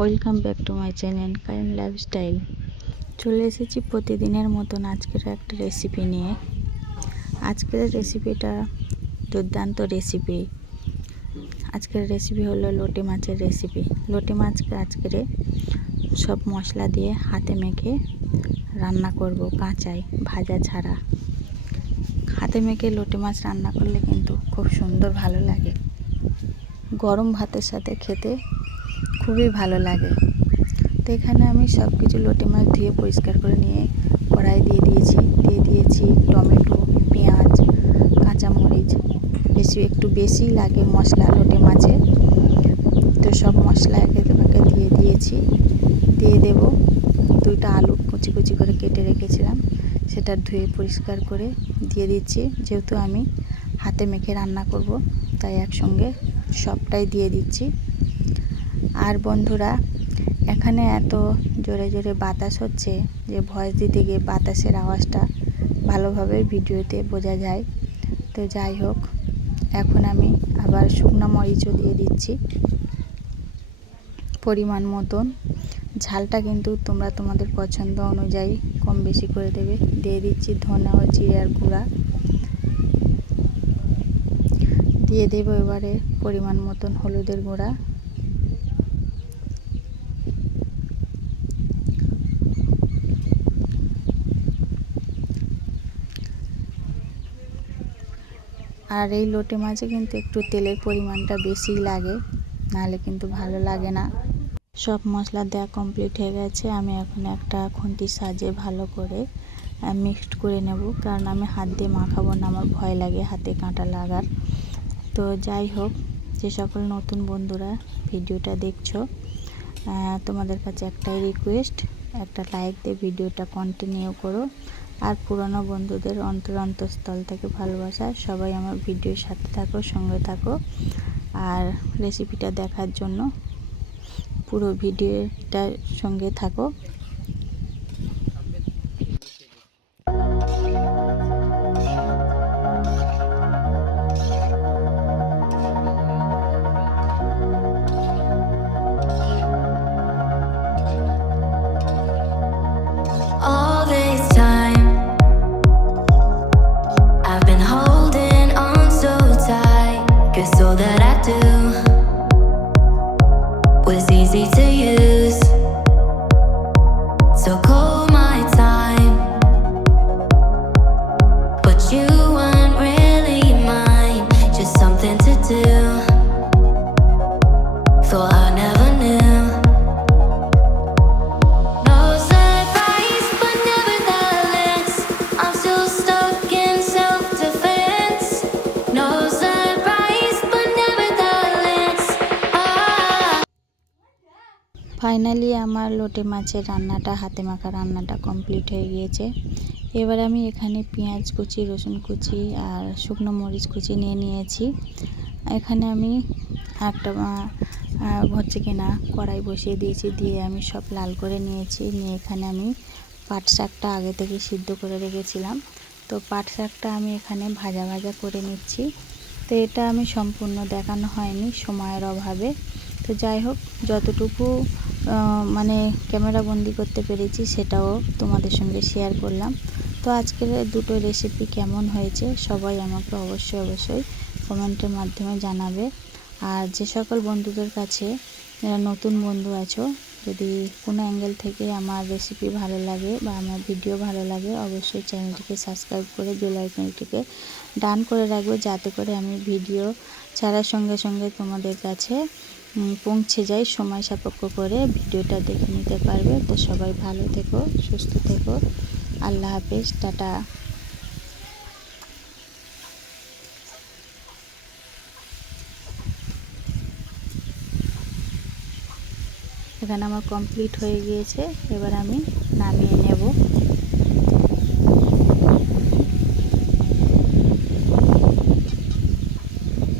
Welcome back to my channel current lifestyle. চলে এসেছি প্রতিদিনের মতন আজকের একটা রেসিপি নিয়ে। আজকের রেসিপিটা দুর্দান্ত রেসিপি। আজকের রেসিপি হলো লোটে মাছের রেসিপি। লোটে মাছকে আজকের সব মশলা দিয়ে হাতে মেখে রান্না করব, কাঁচাই, ভাজা ছাড়া। হাতে মেখে লোটে মাছ রান্না করলে কিন্তু খুব সুন্দর ভালো লাগে। গরম ভাতের সাথে খেতে খুবই ভালো লাগে। তো এখানে আমি সব কিছু লোটে মাছ ধুয়ে পরিষ্কার করে নিয়ে কড়াই দিয়ে দিয়েছি টমেটো, পেঁয়াজ, কাঁচামরিচ। একটু বেশি লাগে মশলা লোটে মাছে, তো সব মশলা একে দিয়ে দেব। দুইটা আলু কুচি কুচি করে কেটে রেখেছিলাম, সেটা ধুয়ে পরিষ্কার করে দিয়ে দিচ্ছি। যেহেতু আমি হাতে মেখে রান্না করব, তাই একসঙ্গে সবটাই দিয়ে দিচ্ছি। আর বন্ধুরা, এখানে এত জোরে জোরে বাতাস হচ্ছে যে ভয়েস দিতে গিয়ে বাতাসের আওয়াজটা ভালোভাবে ভিডিওতে বোঝা যায়। তো যাই হোক, এখন আমি আবার শুকনো মরিচও দিয়ে দিচ্ছি পরিমাণ মতন। ঝালটা কিন্তু তোমরা তোমাদের পছন্দ অনুযায়ী কম বেশি করে দেবে। দিয়ে দিচ্ছি ধনে ও জিরার গুঁড়া, দিয়ে দেবো এবারে পরিমাণ মতন হলুদের গুঁড়া, আর এই লোটে মাছে কিন্তু একটু তেলের পরিমাণটা বেশিই লাগে, নাহলে কিন্তু ভালো লাগে না। সব মশলা দেওয়া কমপ্লিট হয়ে গেছে। আমি এখন একটা খুন্তির সাহায্যে ভালো করে মিক্সড করে নেব, কারণ আমি হাত দিয়ে মাখাবো না, আমার ভয় লাগে হাতে কাঁটা লাগার। তো যাই হোক, যে সকল নতুন বন্ধুরা ভিডিওটা দেখছো, তোমাদের কাছে একটাই রিকোয়েস্ট, একটা লাইক দিয়ে ভিডিওটা কন্টিনিউ করো। আর পুরনো বন্ধুদের অন্তরস্থল থেকে ভালোবাসা, সবাই আমার ভিডিওর সাথে থাকো, সঙ্গে থাকো। আর রেসিপিটা দেখার জন্য পুরো ভিডিওটার সঙ্গে থাকো। All this time I've been holding on so tight, 'cause all that I do was easy to use. So call my time, but you weren't really mine, just something to do. Thought I never knew. No surprise, but nevertheless I'm still stuck in self-defense. No surprise, but nevertheless finally আমার লোটে মাছের রান্নাটা, হাতে মাখা রান্নাটা complete হয়ে গিয়েছে। এবার আমি এখানে পেঁয়াজ কুচি, রসুন কুচি আর শুকনো মরিচ কুচি নিয়ে নিয়েছি। এখানে আমি একটা হচ্ছে কিনা কড়াই বসিয়ে দিয়েছি, দিয়ে আমি সব লাল করে নিয়েছি। নিয়ে এখানে আমি পাট শাকটা আগে থেকে সিদ্ধ করে রেখেছিলাম, তো পাট শাকটা আমি এখানে ভাজা ভাজা করে নিচ্ছি। তো এটা আমি সম্পূর্ণ দেখানো হয়নি সময়ের অভাবে। তো যাই হোক, যতটুকু মানে ক্যামেরা বন্দি করতে পেরেছি সেটাও তোমাদের সঙ্গে শেয়ার করলাম। তো আজকের দুটো রেসিপি কেমন হয়েছে সবাই আমাকে অবশ্যই কমেন্টের মাধ্যমে জানাবে। আর যে সকল বন্ধুদের কাছে, যারা নতুন বন্ধু আছো, যদি কোনো অ্যাঙ্গেল থেকে আমার রেসিপি ভালো লাগে বা আমার ভিডিও ভালো লাগে, অবশ্যই চ্যানেলটিকে সাবস্ক্রাইব করে বেল আইকনটিকে ডান করে রাখবে, যাতে করে আমি ভিডিও ছাড়ার সঙ্গে সঙ্গে তোমাদের কাছে পৌঁছে যায়। সময় সাপেক্ষ করে ভিডিওটা দেখে নিতে পারবে। তো সবাই ভালো থেকো, সুস্থ থেকো। আল্লাহ হাফেজ, টাটা। এখানে আমার কমপ্লিট হয়ে গিয়েছে, এবার আমি নামিয়ে নেব।